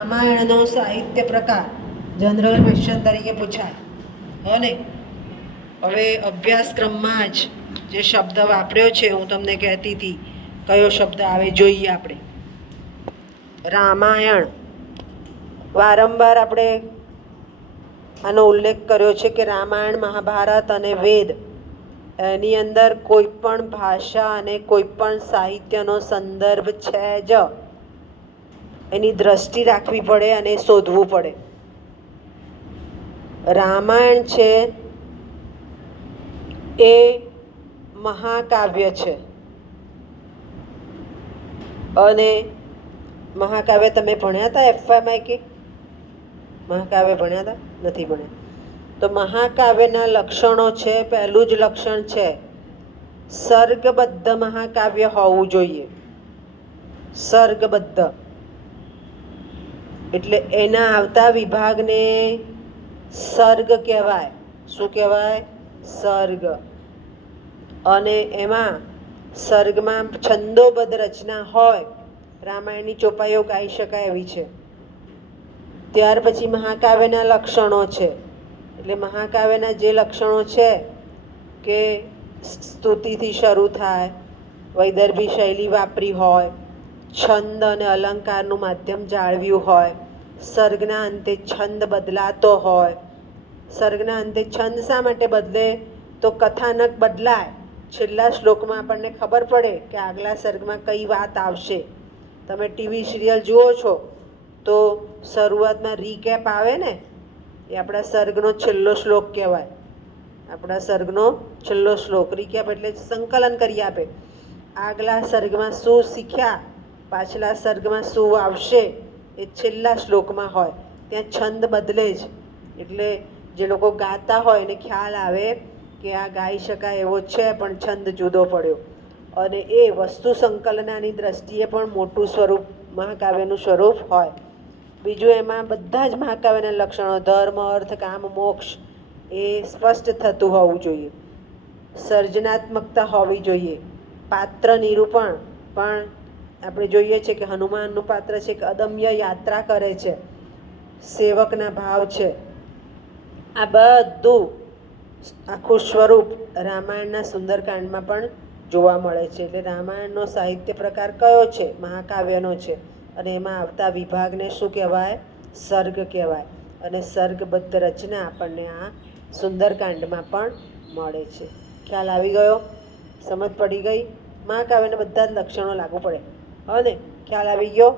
રામાયણનો સાહિત્ય પ્રકાર general question તરીકે પૂછાય. ને હવે અભ્યાસક્રમમાં જ જે શબ્દ વાપર્યો છે હું તમને કહેતી હતી કયો શબ્દ આવે જોઈએ. આપણે રામાયણ વારંવાર આપણે આનો ઉલ્લેખ કર્યો છે કે રામાયણ મહાભારત અને વેદ એની અંદર કોઈ પણ ભાષા અને કોઈ પણ સાહિત્યનો સંદર્ભ છે જ. એની દ્રષ્ટિ રાખવી પડે અને શોધવું પડે. રામાયણ છે એ મહાકાવ્ય છે અને મહાકાવ્ય તમે ભણ્યા હતા એફવાયમાં કે મહાકાવ્ય ભણ્યા હતા? નથી ભણ્યા. તો મહાકાવ્યના લક્ષણો છે. પહેલું જ લક્ષણ છે સર્ગબદ્ધ મહાકાવ્ય હોવું જોઈએ. સર્ગબદ્ધ એટલે એના આવતા વિભાગને સર્ગ કહેવાય. શું કહેવાય? સર્ગ. અને એમાં સર્ગમાં છંદોબદ્ધ રચના હોય. રામાયણની ચોપાઈઓ ગાઈ શકાય એવી છે. ત્યાર પછી મહાકાવ્યના લક્ષણો છે. એટલે મહાકાવ્યના જે લક્ષણો છે કે સ્તુતિથી શરૂ થાય, વૈદર્ભી શૈલી વાપરી હોય, છંદ અને અલંકારનું માધ્યમ જાળવ્યું હોય, સર્ગના અંતે છંદ બદલાતો હોય. સર્ગના અંતે છંદ શા માટે બદલે? તો કથાનક બદલાય. છેલ્લા શ્લોકમાં આપણને ખબર પડે કે આગલા સર્ગમાં કઈ વાત આવશે. તમે ટીવી સિરિયલ જુઓ છો તો શરૂઆતમાં રીકેપ આવે ને, એ આપણા સર્ગનો છેલ્લો શ્લોક કહેવાય. આપણા સર્ગનો છેલ્લો શ્લોક. રીકેપ એટલે સંકલન કરી આપે. આગલા સર્ગમાં શું શીખ્યા, પાછલા સર્ગમાં શું આવશે, એ છેલ્લા શ્લોકમાં હોય. ત્યાં છંદ બદલે જ. એટલે જે લોકો ગાતા હોય એને ખ્યાલ આવે કે આ ગાઈ શકાય એવો છે પણ છંદ જુદો પડ્યો. અને એ વસ્તુ સંકલનાની દ્રષ્ટિએ પણ મોટું સ્વરૂપ મહાકાવ્યનું સ્વરૂપ હોય. બીજું એમાં બધા જ મહાકાવ્યના લક્ષણો ધર્મ, અર્થ, કામ, મોક્ષ એ સ્પષ્ટ થતું હોવું જોઈએ. સર્જનાત્મકતા હોવી જોઈએ. પાત્ર નિરૂપણ પણ આપણે જોઈએ છે કે હનુમાનનું પાત્ર છે કે અદમ્ય યાત્રા કરે છે, સેવકના ભાવ છે. આ બધું આખું સ્વરૂપ રામાયણના સુંદરકાંડમાં પણ જોવા મળે છે. એટલે રામાયણનો સાહિત્ય પ્રકાર કયો છે? મહાકાવ્યનો છે. અને એમાં આવતા વિભાગને શું કહેવાય? સર્ગ કહેવાય. અને સર્ગબદ્ધ રચના આપણને આ સુંદરકાંડમાં પણ મળે છે. ખ્યાલ આવી ગયો? સમજ પડી ગઈ? મહાકાવ્યના બધા જ લક્ષણો લાગુ પડે. હવે ખ્યાલ આવી ગયો?